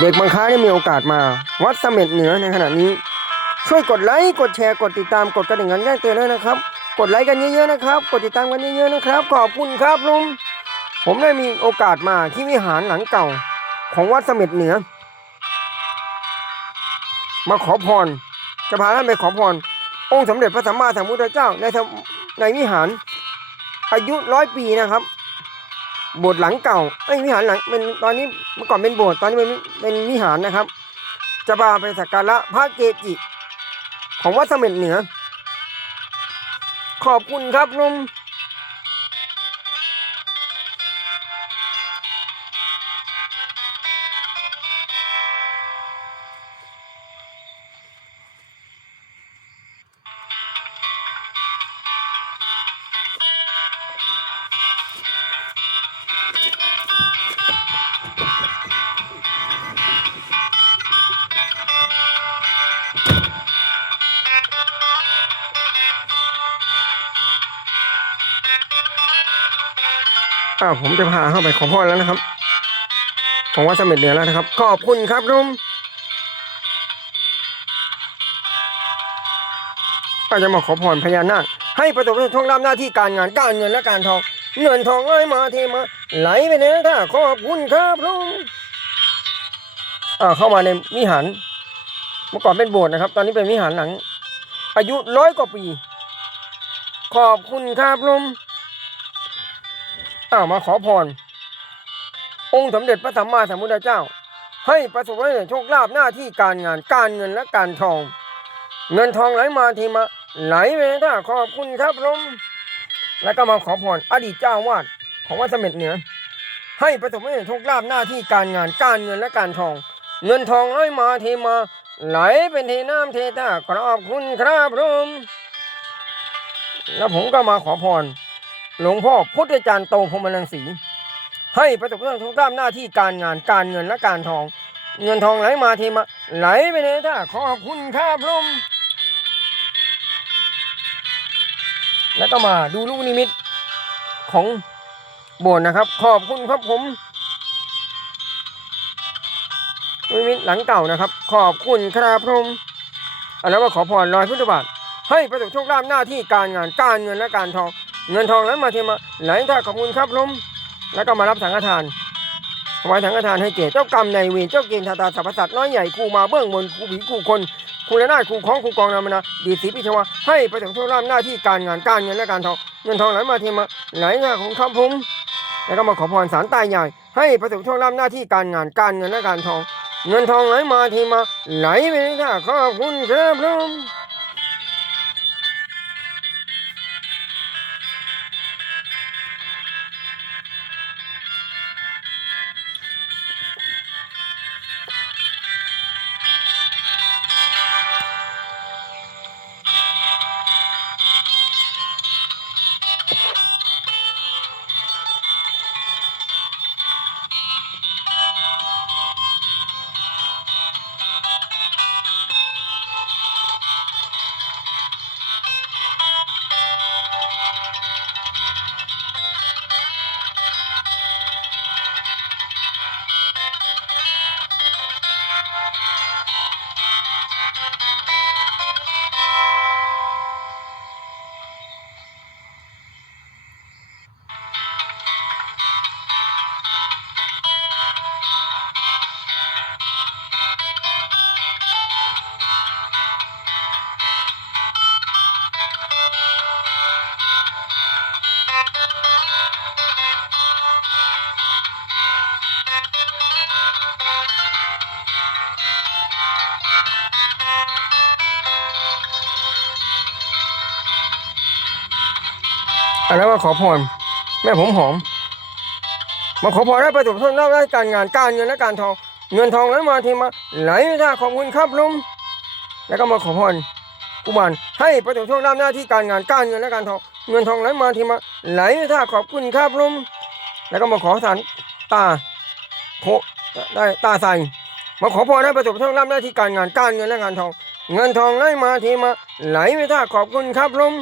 เด็กบางค้าได้มีโอกาสมา วัดสม็ดเหนือในขณะนี้ ช่วยกดไลค์กดแชร์กดติดตามกดกระดิ่งกันแจ้งเตือนด้วยนะครับ กดไลค์กันเยอะๆนะครับ กดติดตามกันเยอะๆนะครับ ขอบคุณครับลุงผมได้มีโอกาสมาที่วิหารหลังเก่า ของวัดสม็ดเหนือ มาขอพรจะพาท่านไปขอพรองค์สมเด็จพระสัมมาสัมพุทธเจ้าในในวิหารอายุร้อยปีนะครับ โบสถ์หลังเก่าไอ้วิหารหลังเป็นตอนนี้เมื่อก่อนเป็นโบสถ์ตอนนี้เป็นเป็นวิหารนะครับ จะพาไปสักการะพระเกจิ ของวัดเสม็ดเหนือ ขอบคุณครับลุง ผมจะพาเข้าไปขอพรแล้วนะครับของวัดเสม็ดเหนือแล้วนะครับ ขอบคุณครับลุงก็จะมาขอพรพญานาคให้ประสบโชคลาภหน้าที่การงานการเงินและการทองเงินทองไหลมาเทมา ไหลไปเลยนะท่าขอบคุณครับลุงอ่าเข้ามาในวิหาร เมื่อก่อนเป็นโบสถ์นะครับ ตอนนี้เป็นวิหารหลัง อายุร้อยกว่าปี ขอบคุณครับลุง อ้าวมาขอพร องค์สมเด็จพระสัมมาสัมพุทธเจ้า ให้ประสบความสำเร็จโชคลาภหน้าที่การงานการเงินและการทอง เงินทองไหลมาเทมาไหลไปถ้าขอบคุณครับพระองค์แล้วก็มาขอพรอดีตเจ้าวาดของวัดเสม็ดเหนือ ให้ประสบความสำเร็จโชคลาภหน้าที่การงานการเงินและการทอง เงินทองไหลมาเทมา ไหลเป็นเทน้ำเทท่าขอบคุณครับพระองค์แล้วผมก็มาขอพร หลวงพ่อพุทธจารย์โตพรมรังสี ให้ประสบความสำเร็จหน้าที่การงานการเงินและการทอง เงินทองไหลมาเทมาไหลไปเลยถ้าขอบคุณครับพระองค์แล้วก็มาดูลูกนิมิตของโบสถ์นะครับ ขอบคุณครับผมลูกนิมิตหลังเก่านะครับ ขอบคุณครับพระองค์อะแล้วก็ขอพรลอยพุทธบาทให้ประสบโชคลาภหน้าที่การงานการเงินและการทอง เงินทองไหลมาเทมาไหลถ้าขอบคุณครับลมแล้วก็มารับสังฆทานถวายสังฆทานให้เกียรติเจ้ากรรมนายเวรเจ้าเกณฑ์ทาตาสรรพสัตว์น้อยใหญ่คู่มาเบื้องบนคู่ผีคู่คนคู่ละนาดคู่ของคู่กองนามนาดีสีพิชวาให้ประสบโชคลาภหน้าที่การงานการเงินและการทองเงินทองไหลมาเทมาไหลถ้าขอบคุณครับผมแล้วก็มาขอพรสารตายใหญ่ให้ประสบโชคลาภหน้าที่การงานการเงินและการทอง เงินทองไหลมาเทมาไหลไปถ้าขอบคุณครับผม ขอพร แม่ผมหอม มาขอพรให้ประสบผลสำเร็จการงานการเงินและการทอง เงินทองไหลมาเทมาไหลถ้าขอบคุณครับลุงแล้วก็มาขอพรกุมารให้ประสบโชคลาภหน้าที่การงานการเงินและการทองเงินทองไหลมาเทมาไหลถ้าขอบคุณครับลุงแล้วก็มาขอสารตาโคได้ตาใสมาขอพรให้ประสบโชคลาภหน้าที่การงานการเงินและการทอง เงินทองไหลมาเทมาไหลไปถ้าขอบคุณครับลุง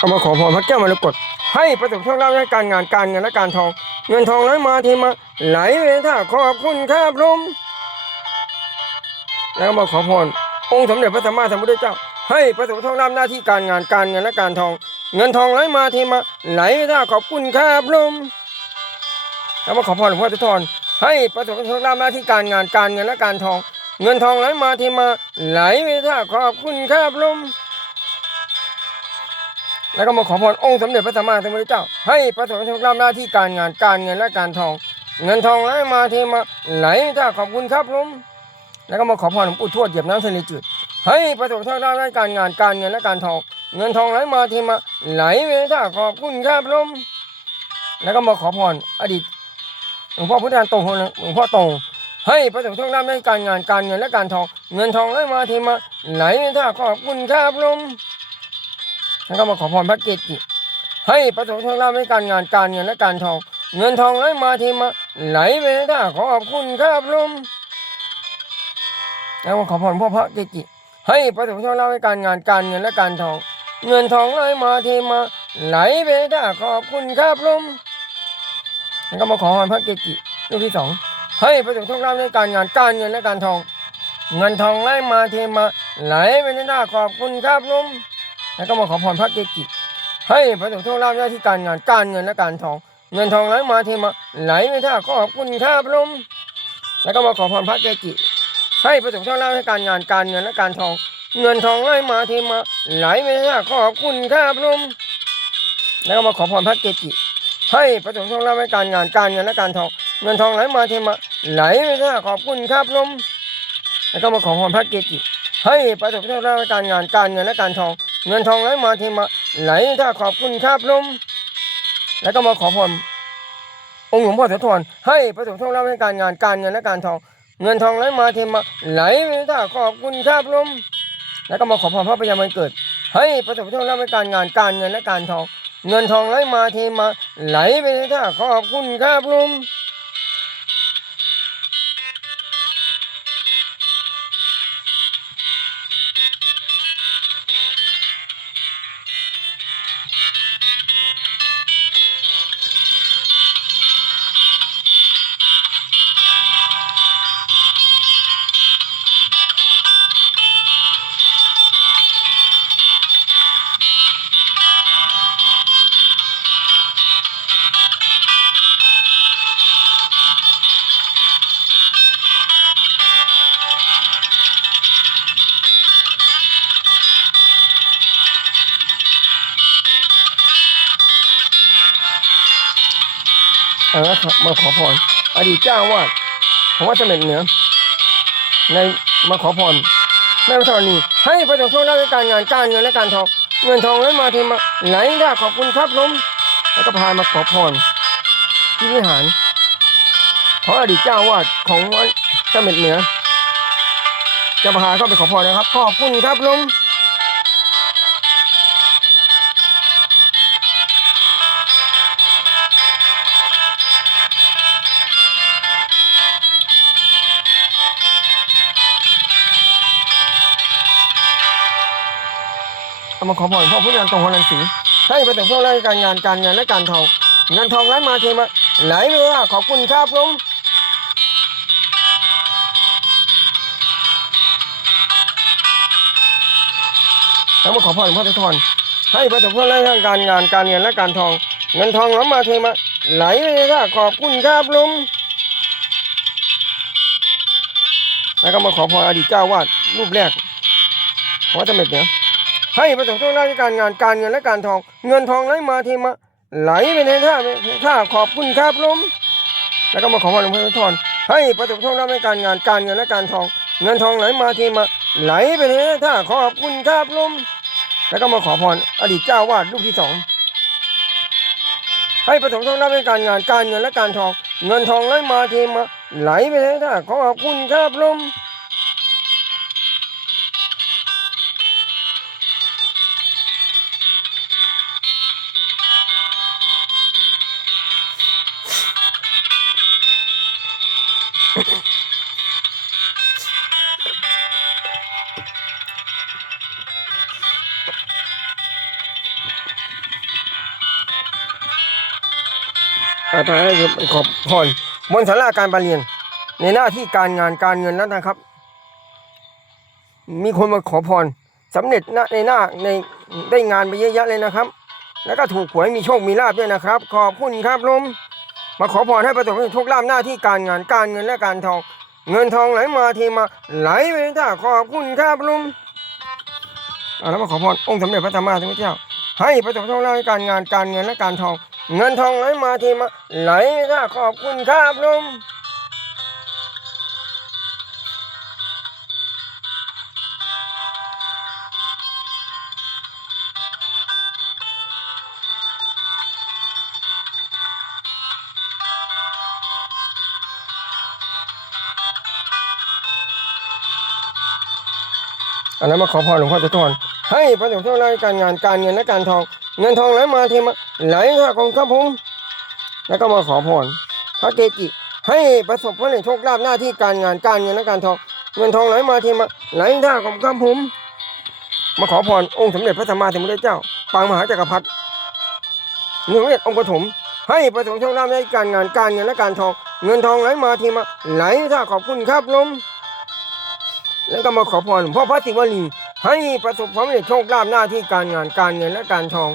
เอามาขอพรพระแก้วมรกตให้ประสบโชคลาภในการงานการเงินและการทอง เงินทองไหลมาเทมาไหลเวท่าขอบคุณครับพระองค์แล้วก็มาขอพรองค์สมเด็จพระสัมมาสัมพุทธเจ้า ให้ประสบโชคลาภหน้าที่การงานการเงินและการทอง เงินทองไหลมาเทมาไหลเวท่าขอบคุณครับพระองค์แล้วมาขอพรหลวงพ่อสุธรให้ประสบโชคลาภหน้าที่การงานการเงินและการทอง เงินทองไหลมาเทมาไหลเวท่าขอบคุณครับพระองค์ แล้วก็มาขอพรองค์สมเด็จพระสัมมาสัมพุทธเจ้า ให้ประสบโชคลาภหน้าที่การงานการเงินและการทอง เงินทองไหลมาเทมาไหลถ้าขอบคุณครับผมแล้วก็มาขอพรหลวงปู่ทวดเหยียบน้ำทะเลจืดให้ประสบโชคลาภในการงานการเงินและการทอง เงินทองไหลมาเทมาไหลเวท่าขอบคุณครับผมแล้วก็มาขอพรอดีตหลวงพ่อพุทธานโตหลวงพ่อโตให้ประสบโชคลาภในการงานการเงินและการทอง เงินทองไหลมาเทมาไหลเวท่าขอบคุณครับผม แล้วก็มาขอพรพระเกจิให้ประสบโชคลาภในการงานการเงินและการทอง เงินทองไหลมาเทมาไหลไปถ้าขอบคุณครับลมแล้วก็ขอพรพ่อพระเกจิให้ประสบโชคลาภในการงานการเงินและการทอง เงินทองไหลมาเทมาไหลไปถ้าขอบคุณครับลมแล้วก็มาขอพรพระเกจิรูปที่สองให้ประสบโชคลาภในการงานการเงินและการทอง เงินทองไหลมาเทมาไหลไปถ้าขอบคุณครับลม แล้วก็มาขอพรพระเกจิให้พระสงฆ์โชคลาภหน้าที่การงานการเงินและการทอง เงินทองไหลมาเทมาไหลไม่ท่าขอบคุณข้าพระองค์แล้วก็มาขอพรพระเกจิ ให้พระสงฆ์โชคลาภให้การงานการเงินและการทองเงินทองไหลมาเทมาไหลไม่ท่าขอบคุณข้าพระองค์แล้วก็มาขอพรพระเกจิให้พระสงฆ์โชคลาภให้การงานการเงินและการทอง เงินทองไหลมาเทมาไหลไม่ท่าขอบคุณข้าพระองค์แล้วก็มาขอพรพระเกจิ ให้ประสบโชคลาภในการงานการเงินและการทอง เงินทองไหลมาเทมาไหลถ้าขอบคุณครับลมแล้วก็มาขอพรองค์หลวงพ่อโสธรให้ประสบโชคลาภในการงานการเงินและการทอง เงินทองไหลมาเทมาไหลถ้าขอบคุณครับลมแล้วก็มาขอพรพระพยามันเกิด ให้ประสบโชคลาภในการงานการเงินและการทอง เงินทองไหลมาเทมาไหลไปถ้าขอบคุณครับลม เออมาขอพรอดีตเจ้าวาดของวัดเสม็ดเหนือ ในมาขอพรแม่พระธรณีให้ประสบโชคลาภในการงานการเงินและการทองเงินทองไหลมาเทมาไหลได้ขอบคุณครับลมแล้วก็พามาขอพรที่วิหารของอดีตเจ้าวาดของวัดเสม็ดเหนือ จะพาเข้าไปขอพรนะครับขอบคุณครับลม เอามาขอพรพ่อพุทธานตรงหัวนันสีให้ประสบโชคลาภในการงานการเงินและการทองเงินทองไหลมาเทมาไหลไปว่าขอบคุณครับผมแล้วมาขอพรหลวงพ่อเทพรให้ประสบโชคลาภในการงานการเงินและการทอง เงินทองไหลมาเทมาไหลไปว่าขอบคุณครับลุงแล้วก็มาขอพรอดีตเจ้าวาดรูปแรกของวัดเม็ดเนี่ย ให้ประสบโชคลาภในการงานการเงินและการทอง เงินทองไหลมาเทมาไหลไปในท่าท่าขอบคุณครับลมแล้วก็มาขอพรหลวงพ่อทอนให้ประสบโชคลาภในการงานการเงินและการทอง เงินทองไหลมาเทมาไหลไปในท่าขอบคุณครับลมแล้วก็มาขอพรอดีตเจ้าวาดรูปที่สองให้ประสบโชคลาภในการงานการเงินและการทอง เงินทองไหลมาเทมาไหลไปในท่าขอบคุณครับลม อาย์ให้ขอบพรบนศาลาการประเรียน ในหน้าที่การงานการเงินแล้วนะครับ มีคนมาขอพรสำเร็จในหน้าในได้งานไปเยอะแยะเลยนะครับ แล้วก็ถูกหวยมีโชคมีลาบด้วยนะครับ ขอบคุณครับผมมาขอพรให้ประสบโชคลาภหน้าที่การงานการเงินและการทอง เงินทองไหลมาเทมาไหลไปถ้าขอบคุณครับลุงแล้วมาขอพรองค์สมเด็จพระธรรมราชเจ้าให้ประสบโชคลาภในการงานการเงินและการทอง เงินทองไหลมาเทมาไหลไปถ้าขอบคุณครับลุงอันนั้นมาขอพรหลวงพ่อจะทอนให้ประสบโชคลาภการงานการเงินและการทอง เงินทองไหลมาเทมา ไหลค่ะของครับผมแล้วก็มาขอพรพระเกจิให้ประสบผลโชคลาภหน้าที่การงานการเงินและการทองเงินทองไหลมาเทมาไหลท่าของครับผมมาขอพรองค์สมเด็จพระสัมมาสัมพุทธเจ้าปางมหาจักรพรรดิหนึ่งเวทองค์ปฐมให้ประสบโชคลาภในการงานการเงินและการทอง เงินทองไหลมาเทมาไหลท่าขอบคุณครับลมแล้วก็มาขอพรหลวงพ่อพระศิวลีให้ประสบความสำเร็จโชคลาภหน้าที่การงานการเงินและการทอง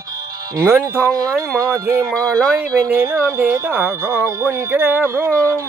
เงินทองไหลมาเทมาไหลเป็นเทน้ำเทตาขอบคุณแกรับผม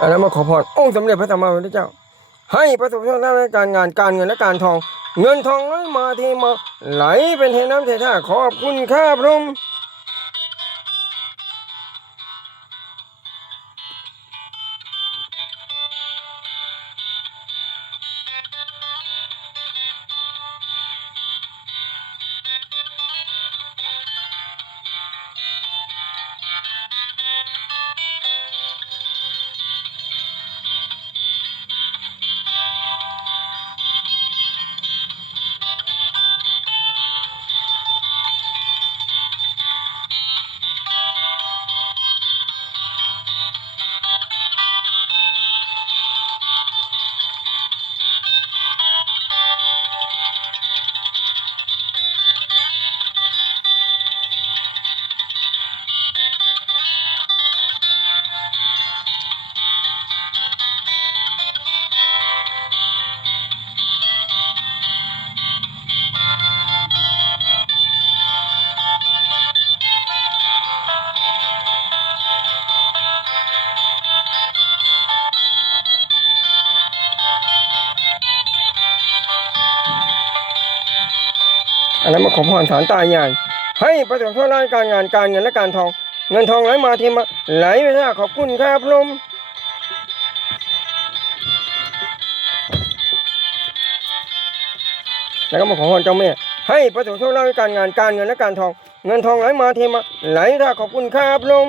อันนั้นมาขอพรองค์สมเด็จพระสัมมาสัมพุทธเจ้า ให้ประสบโชคลาภในการงานการเงินและการทอง เงินทองไหลมาเทมาไหลเป็นเทน้ำเทท่าขอบคุณข้าพระองค์ ขอพรฐานตายายให้ประสบโชคลาภในการงานการเงินและการทอง เงินทองไหลมาเทมาไหลไปท่าขอบคุณครับลมแล้วก็มาขอพรเจ้าแม่ให้ประสบโชคลาภในการงานการเงินและการทอง เงินทองไหลมาเทมาไหลท่าขอบคุณครับลม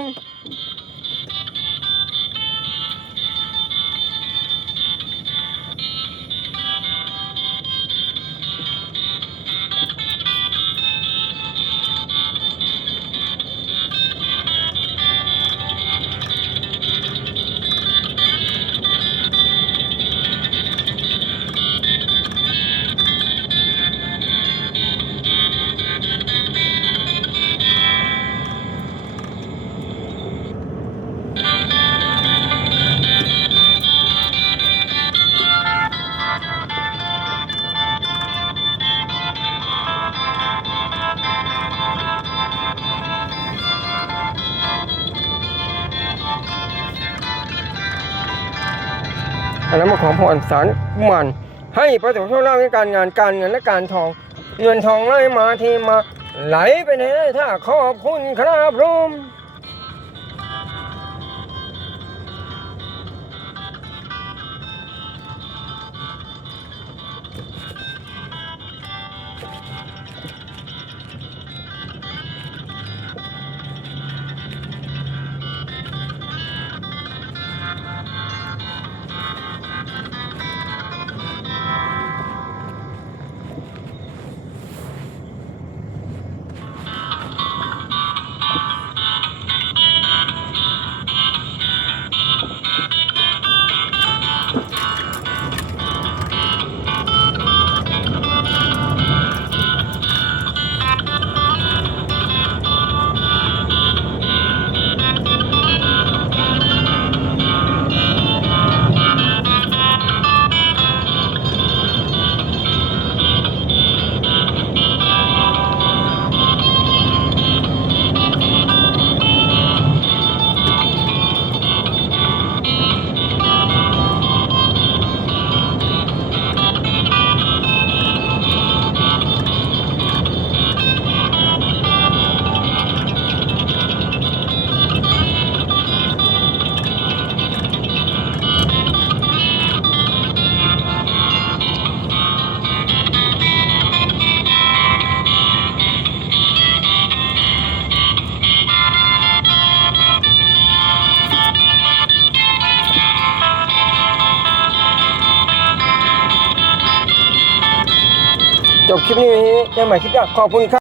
แล้วมาขอพรสารกุมัน ให้ประสบโชคลาภในการงานการเงินและการทอง เงินทองไหลมาเทมาไหลไปในถ้าขอบคุณครับผม ใหม่คลิปหน้าขอบคุณครับ